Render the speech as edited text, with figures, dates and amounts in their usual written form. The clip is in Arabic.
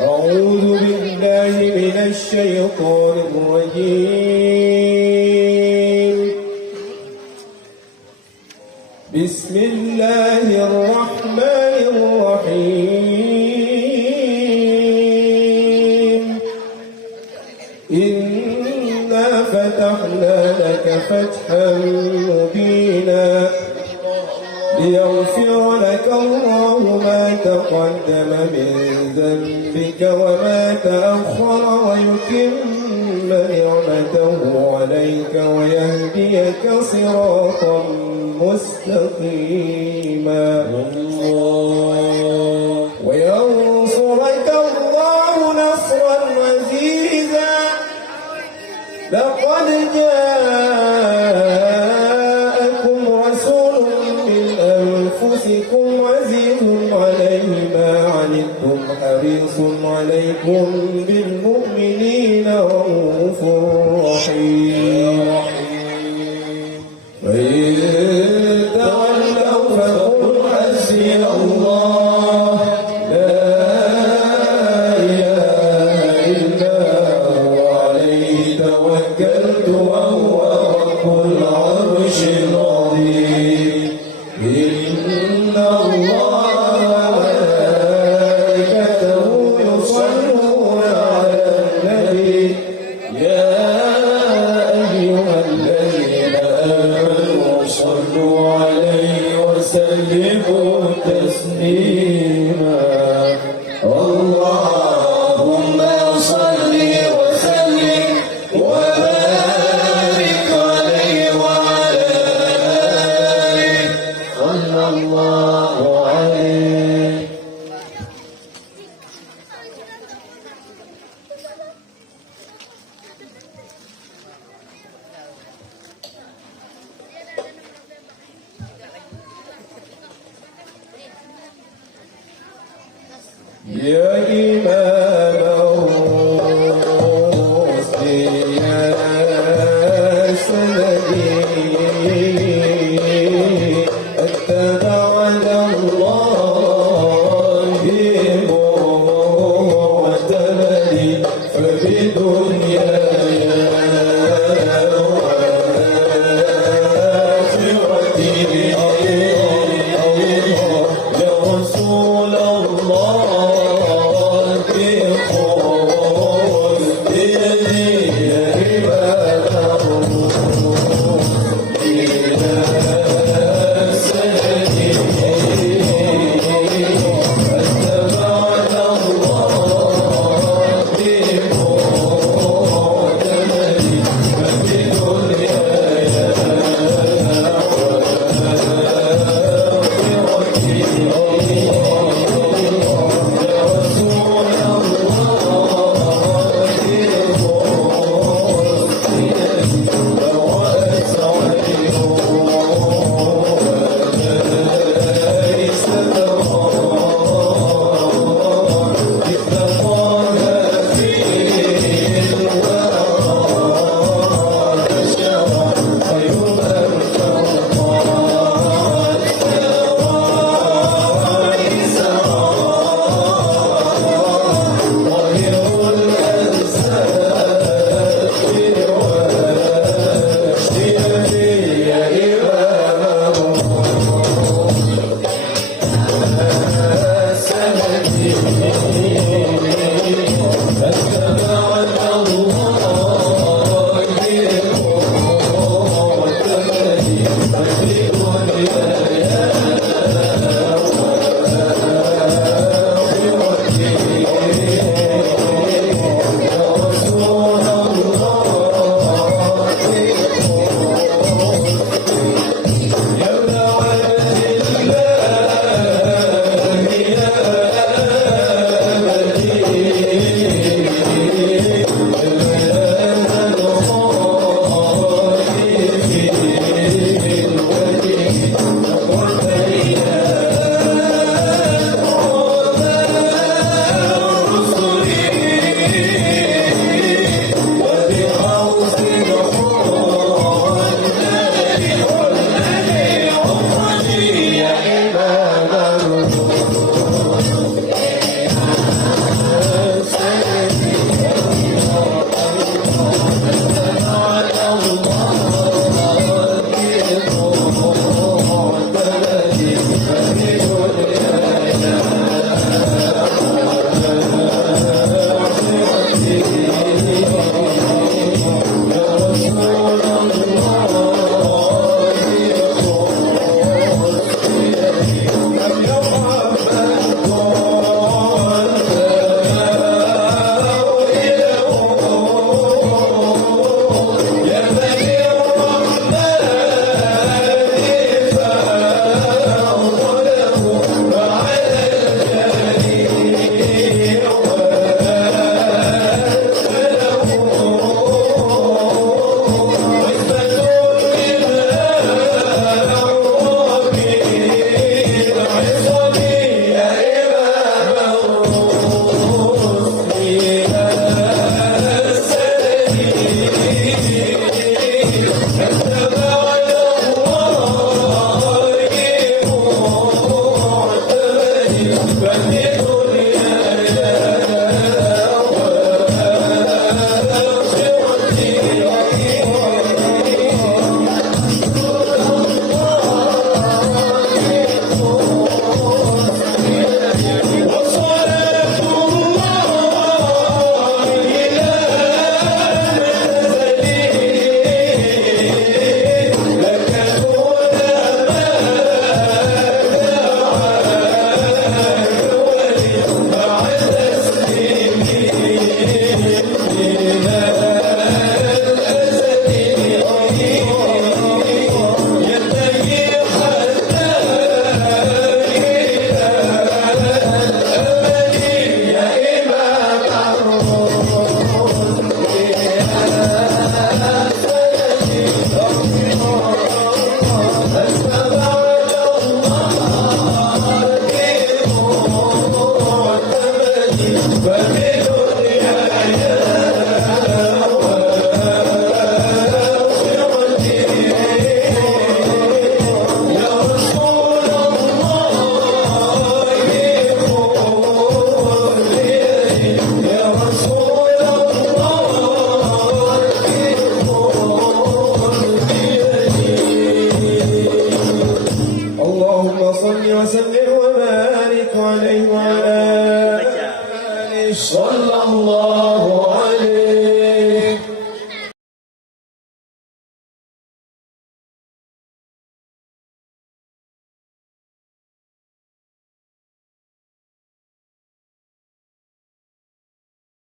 أعوذ بالله من الشيطان الرجيم. بسم الله الرحمن الرحيم. إنا فتحنا لك فتحا مبينا ليغفر لك الله ما تقدم من ذنبك وما تأخر ويتم نعمته عليك ويهديك صراطا مستقيما وينصرك الله نصرا عزيزا. لقد جاءكم رسول من أنفسكم عزيز عليه ما عنتم حريص عليكم بالمؤمنين رؤوف رحيم. فإن تولوا فقل حسبي الله لا إله إلا هو عليه توكلت وهو رب العرش العظيم. إن الله وملائكته يصلون على النبي يا أيها الذين آمنوا صلوا عليه وسلموا تسليما. اللهم صل وسلم وبارك عليه وعلى آله صلى الله عليه. يا إمام الرسل يا سندي أنت بعد الله معتمدي فبدنياي وآخرتي أرضى يا رسول الله صلى الله